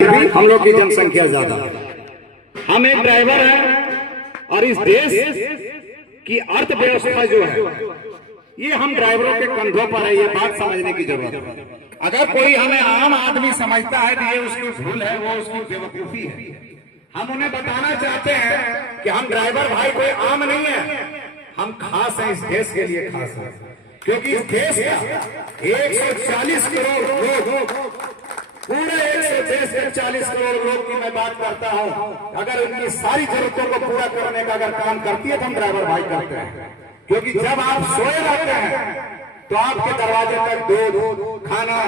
हम लोग की जनसंख्या ज्यादा। हम एक ड्राइवर हैं और इस देश की अर्थव्यवस्था जो है ये हम ड्राइवरों के कंधों पर है। ये बात समझने की जरूरत है। अगर कोई हमें आम आदमी समझता है कि ये उसकी भूल है, वो उसकी बेवकूफी है। हम उन्हें बताना चाहते हैं कि हम ड्राइवर भाई कोई आम नहीं है, हम खास हैं, इस देश के लिए खास हैं। क्योंकि इस देश का 140 करोड़ लोग, पूरे देश के 40 करोड़ लोग की मैं बात करता हूं, अगर उनकी सारी जरूरतों को पूरा करने का अगर काम करती है तो हम ड्राइवर भाई करते हैं। क्योंकि जब आप सोए रहते हैं तो आपके दरवाजे तक दूध, खाना,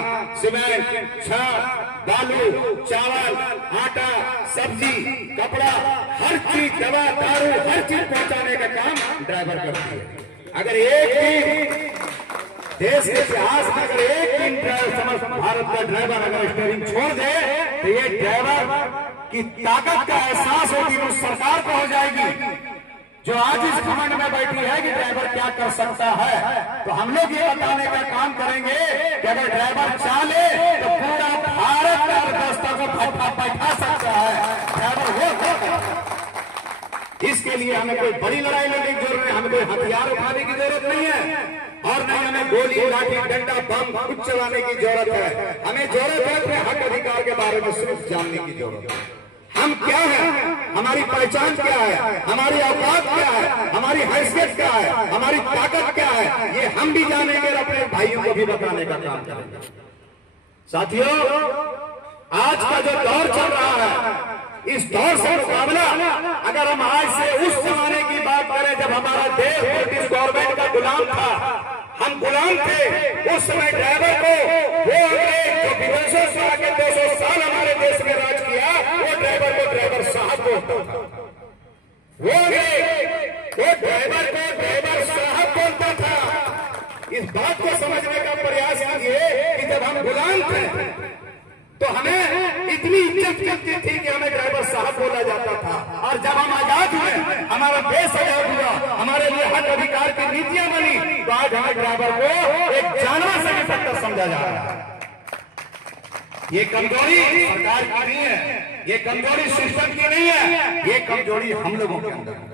सीमेंट, छड़, बालू, चावल, आटा, सब्जी, कपड़ा, हर चीज, दवा, दारू, हर चीज पहुंचाने का काम ड्राइवर करती है। अगर एक भी देश के इतिहास में अगर एक दिन समस्त भारत का ड्राइवर अगर स्टीयरिंग छोड़ दे तो ये ड्राइवर की ताकत का एहसास होगी उस सरकार को हो जाएगी जो आज इस घमंड में बैठी है कि ड्राइवर क्या कर सकता है। तो हम लोग ये बताने का काम करेंगे कि अगर ड्राइवर चाहे तो पूरा भारत का अर्थव्यवस्था को बैठा सकता है। ड्राइवर वो इसके लिए हमें कोई बड़ी लड़ाई लड़ने की जरूरत नहीं, हमें कोई हथियार उठाने की जरूरत नहीं है और नहीं हमें गोली, लाठी, डंडा, बम कुछ चलाने की जरूरत है। हमें जरूरत है अपने हक अधिकार के बारे में सिर्फ जानने की जरूरत है। हम क्या है, हमारी पहचान क्या है, हमारी औकात क्या है, हमारी हैसियत क्या है, हमारी ताकत क्या है, ये हम भी जानेंगे और अपने भाइयों को भी बताने का काम करेंगे। साथियों, आज का जो दौर चल रहा है, इस दौर से मुकाबला अगर हम आज से उस जमाने की बात करें जब हमारा देश ब्रिटिश गवर्नमेंट का गुलाम था, हम गुलाम थे, उस समय ड्राइवर को वो अंग्रेज जो विदेशों से आके 200 साल हमारे देश में राज किया, वो ड्राइवर को ड्राइवर साहब बोलता था। वो ड्राइवर को ड्राइवर साहब बोलता था। इस बात को समझने का प्रयास कीजिए कि जब हम गुलाम थे तो हमें इतनी इज्जत मिलती थी कि हमें ड्राइवर साहब बोला जाता था, और जब हम आजाद हुए, हमारा देश आजाद हुआ, हमारे लिए हक अधिकार की नीतियां बनी, तो आज हमें ड्राइवर को एक जानवर से भी सत्ता समझा जा रहा है। ये कमजोरी सरकार की नहीं है, ये कमजोरी सिस्टम की नहीं है, ये कमजोरी हम लोगों के अंदर है।